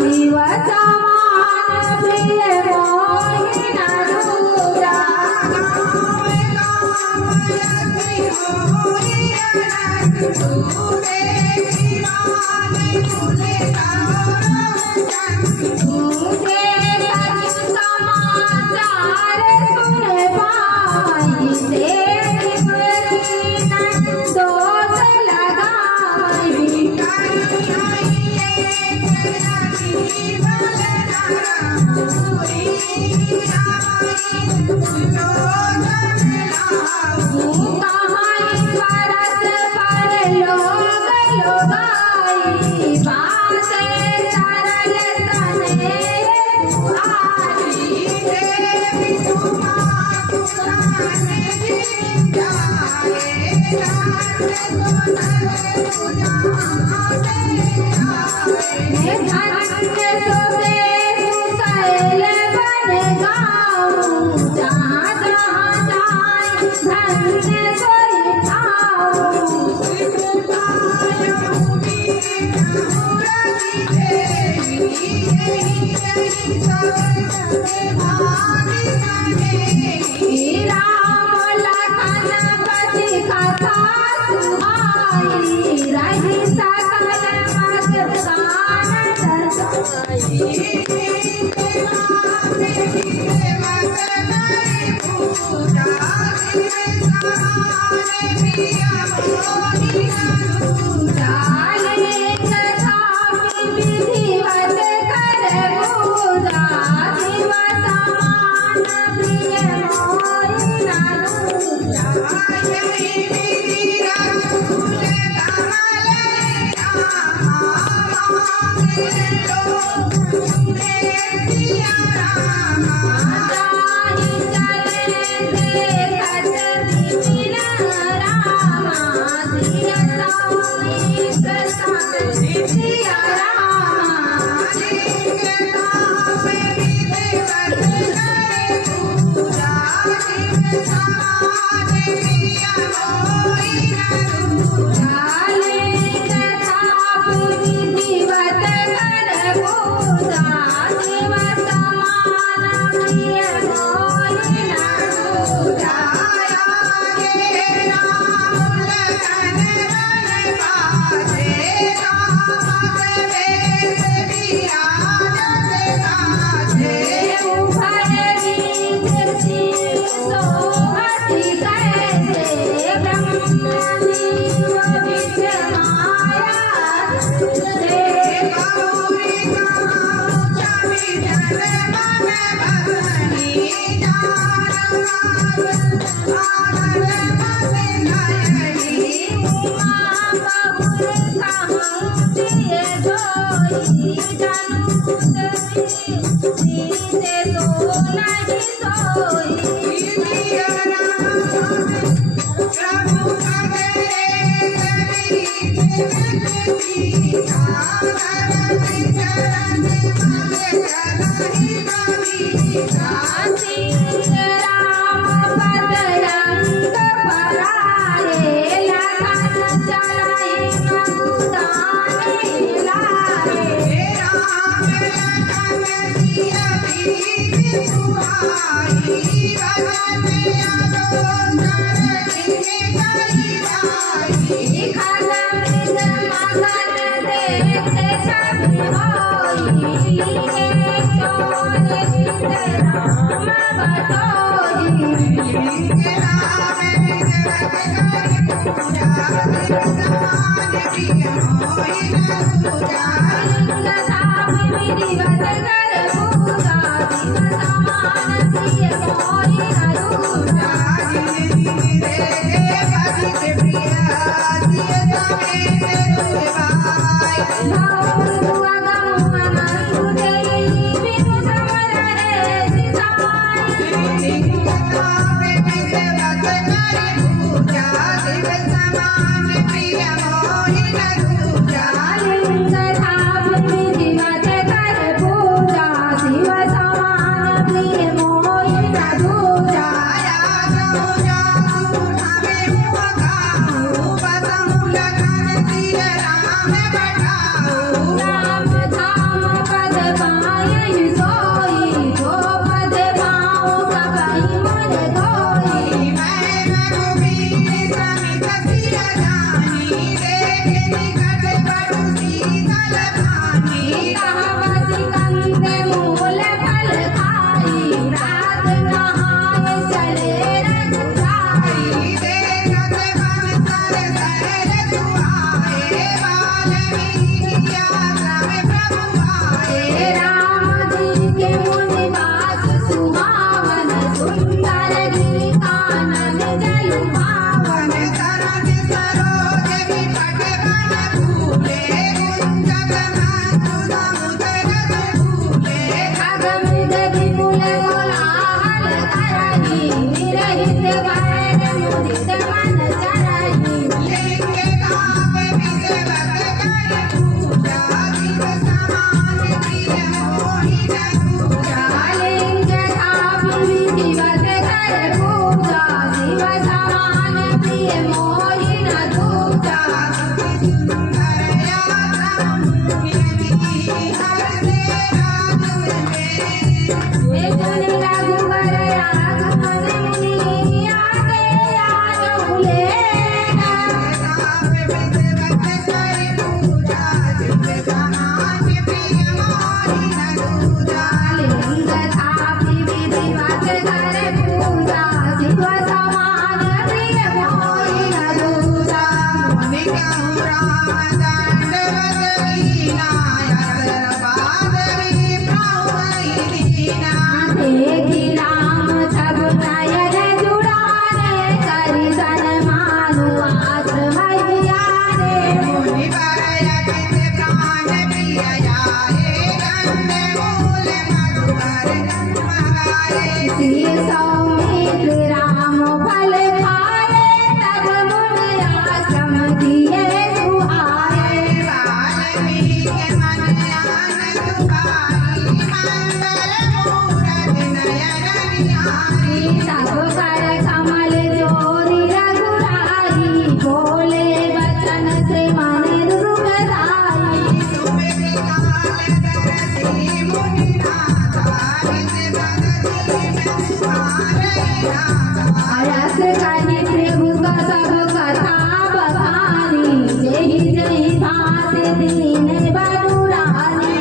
शिव समान प्रिय मोहि सब कर कमल जोरी रघुराई, बोले बचन से मन दुखदाई। रस कहि प्रभु का सब कथा बखानी, जय जय भात दीन बबुरानी।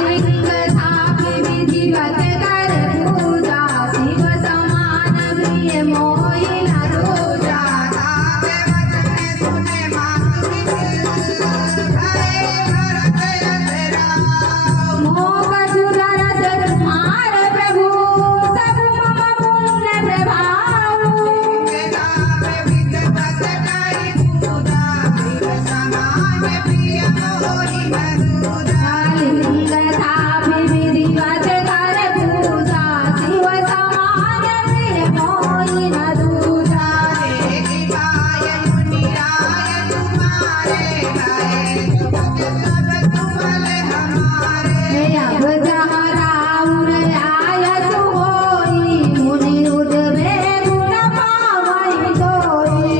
लिंग थाप विधिवत कर पूजा, शिव समान प्रिय मोहि न दूजा। मोह कछु धरत तुम्हार प्रभु, सब मम पुण्य प्रभाव। लिंग थाप विधिवत कर पूजा, शिव समान प्रिय मोहि न दूजा। अब जहाँ राउर आयस होई, मुनि उठबे गुण पावई सोई।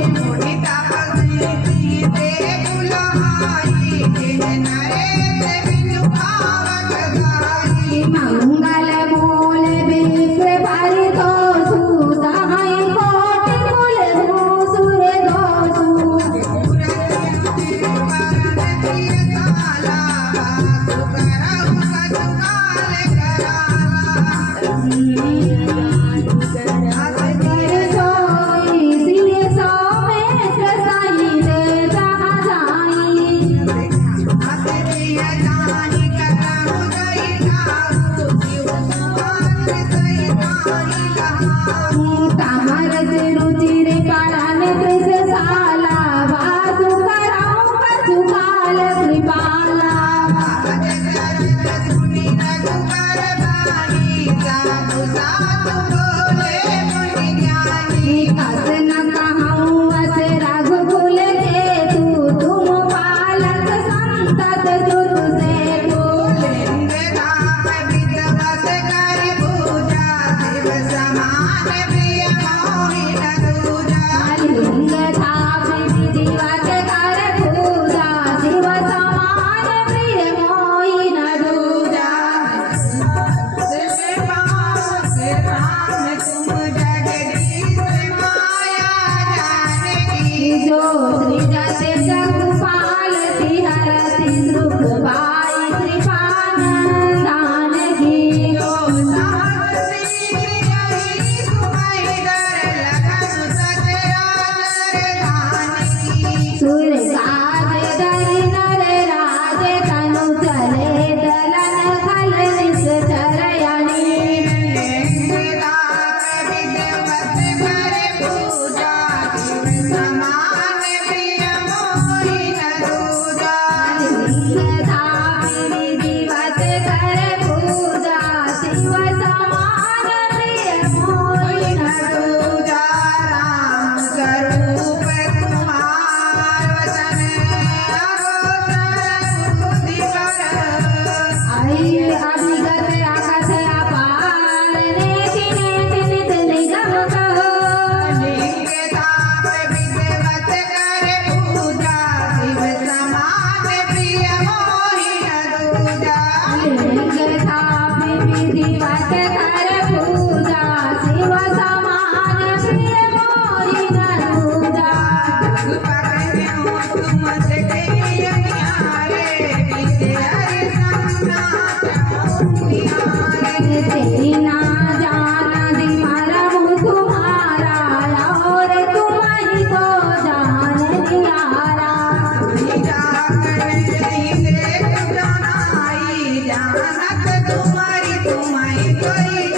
मंगल मूल विप्र परितोषु, दहाई कोटि कुल भूसुर दोषु। सोई सिय सौमेत्र सहित जहाँ जाई। कमर रुचिर करण कृतशाला, वासु कराऊं कछु काल कृपाला। कस न कहूँ अस रघुकुल केतु, तुम पालक संतत सुत सेतु। लिंग थाप विधिवत कर पूजा, शिव समान प्रिय मोहि न दूजा। जो सृजत जगपाल तिहरति, सुख पाई कृपा दान की। सुर साज धरि नर राज, तनु चले दलन खल निश्चर यनि। लिंग थाप विधिवत कर पूजा, शिव समान प्रिय मोहि न दूजा। अभिगत राखत अपार, नेति नेति नित निगम कहो। लिंग थाप विधिवत कर पूजा, शिव समान प्रिय मोहि न दूजा। तेरी ना जाना दी मरम तुम्हारा, और तुम ही तो जान नियारा। तुम्हारी तुम्हारी कोई